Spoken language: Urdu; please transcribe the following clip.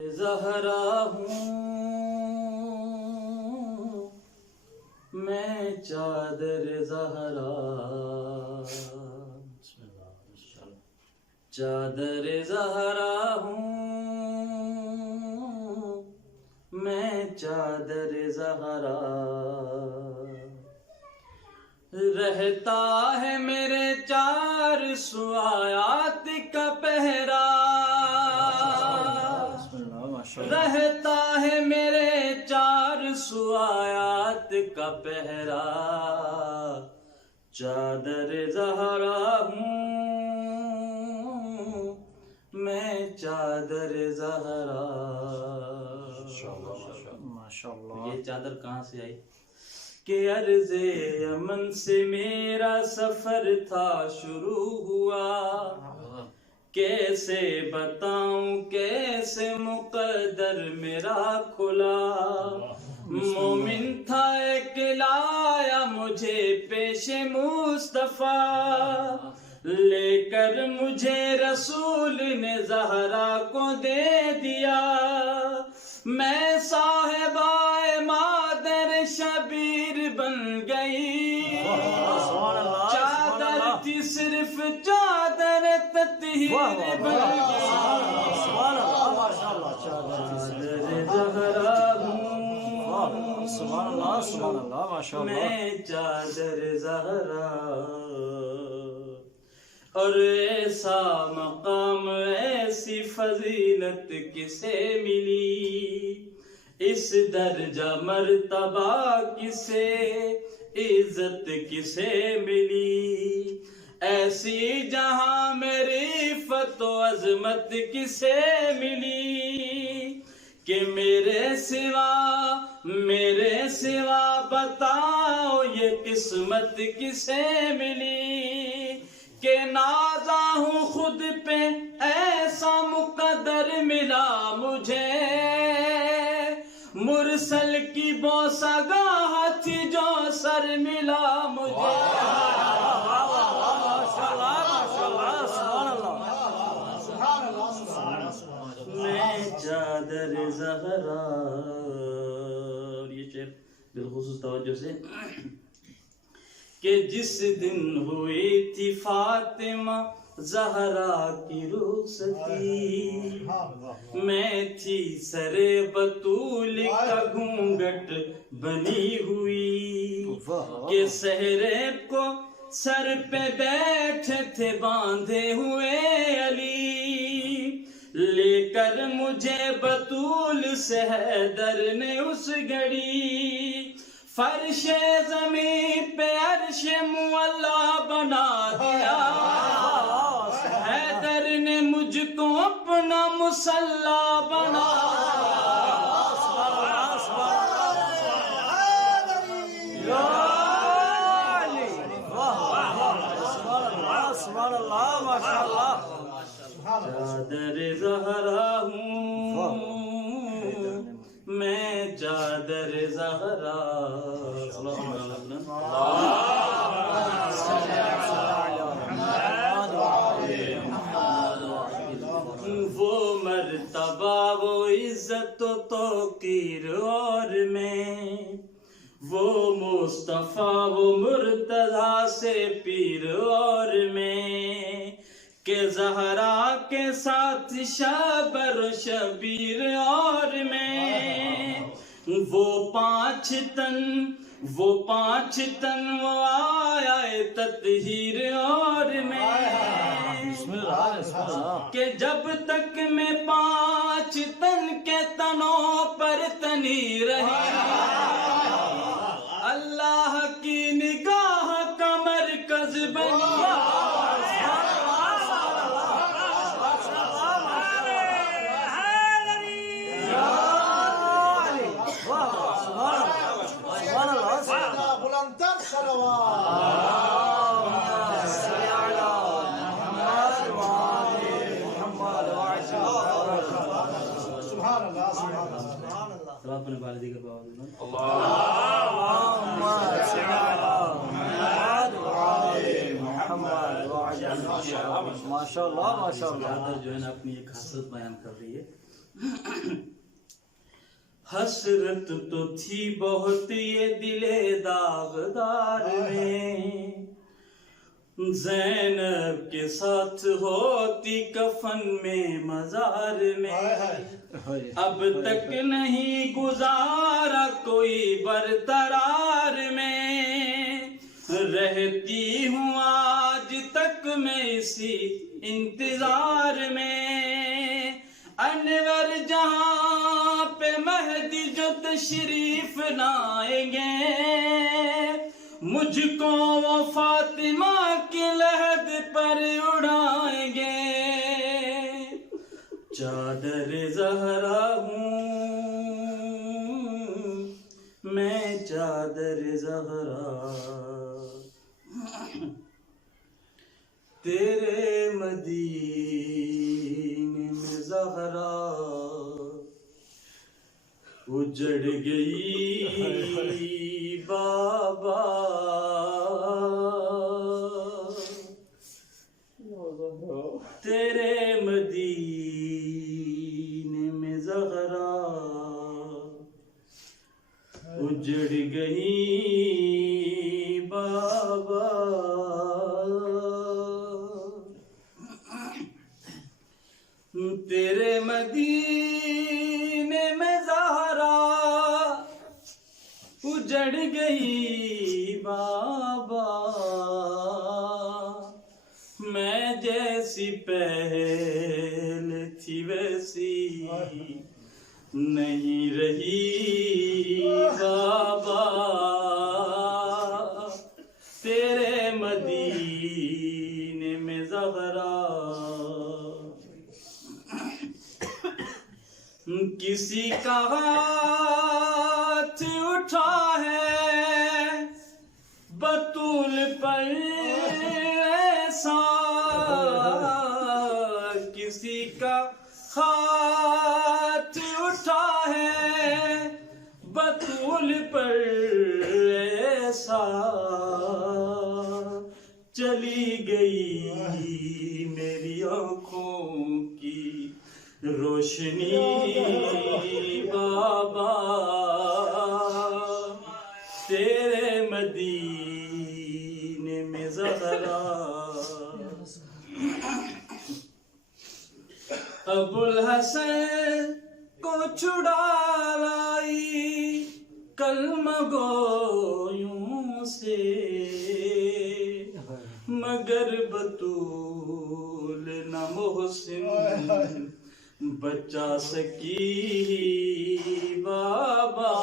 زہرا ہوں میں چادر زہرا، چادر زہرا ہوں میں چادر زہرا، رہتا ہے میرے 400 آیات کا پہرا، رہتا ہے میرے 400 آیات کا پہرا، چادر زہرا ہوں میں چادر زہرا۔ یہ چادر کہاں سے آئی؟ کہ عرض یمن سے میرا سفر تھا شروع ہوا، کیسے بتاؤں کیسے مقدر میرا کھلا، مومن تھا ایک لایا مجھے پیش مصطفیٰ، لے کر مجھے رسول نے زہرا کو دے دیا، میں صاحبہ مادر شبیر بن گئی، چادر تھی صرف چادر تطہیر بن گئی، چادر زہرا ہوں میں چادر زہرا، اور ایسا مقام ایسی فضیلت کسے ملی، اس درجہ مرتبہ کسے عزت کسے ملی، ایسی جہاں میری عفت و عظمت کسے ملی، کہ میرے سوا بتاؤ یہ قسمت کسے ملی، کہ نازا ہوں خود پہ ایسا مقدر ملا مجھے، مرسل کی بوسگاہ تھی جو سر ملا مجھے، میں چادر زہرا۔ اور یہ شعر بالخصوص توجہ سے، کہ جس دن ہوئی تھی فاطمہ زہرا کی رخصتی، میں تھی سر بطول کا گھونگھٹ بنی ہوئی، کہ صحرے کو سر پہ بیٹھے تھے باندھے ہوئے علی، لے کر مجھے بطول سے حیدر نے اس گھڑی، فرش زمین پہ عرش معلا بنا دیا، حیدر نے مجھ کو اپنا مصلی بنا چادر زہرا ہوں میں چادر زہرا، وہ مرتبہ وہ عزت و توقیر اور میں، وہ مصطفیٰ وہ مرتضیٰ سے پیر اور میں، کہ زہرا کے ساتھ شبر و شبیر اور میں، وہ پانچ تن وہ آیا تطہیر اور میں، کہ جب تک میں 5 تن کے تنوں پر تنی رہی، اللہ کی نگاہ کا مرکز بنی، اپنے والدی کا دعا دینا، ماشاء اللہ جو ہے نا اپنی ایک خاصیت بیان کر رہی ہے، حسرت تو تھی بہت یہ دلے داغدار میں، زینب کے ساتھ ہوتی کفن میں مزار میں، اب تک نہیں گزارا کوئی برقرار میں، رہتی ہوں آج تک میں اسی انتظار میں، انور جہاں پہ مہدی جو تشریف لائیں گے، مجھ کو وہ فاطمہ کی لحد پر اڑائیں گے، چادر زہرا ہوں میں، چادر زہرا، تیرے مدینے میں زہرا اجڑ گئی بابا، تیرے مدینے میں زہرا اجڑ گئی بابا، تیرے مدینے میں زہرا اجڑ گئی بابا، میں جیسی پہل تھی ویسی نہیں رہی بابا، تیرے مدینے میں زہرا، کسی کا ہاتھ اٹھا ہے بطول پر ایسا، کسی کا ہاتھ اٹھا ہے بطول پر ایسا، چلی گئی میری آنکھوں کی روشنی بابا، تیرے مدینے میں زہرا، ابو الحسن کو چھڑا لائی کلمہ گویوں سے، مگر بطول نہ محسن بچا سکی بابا،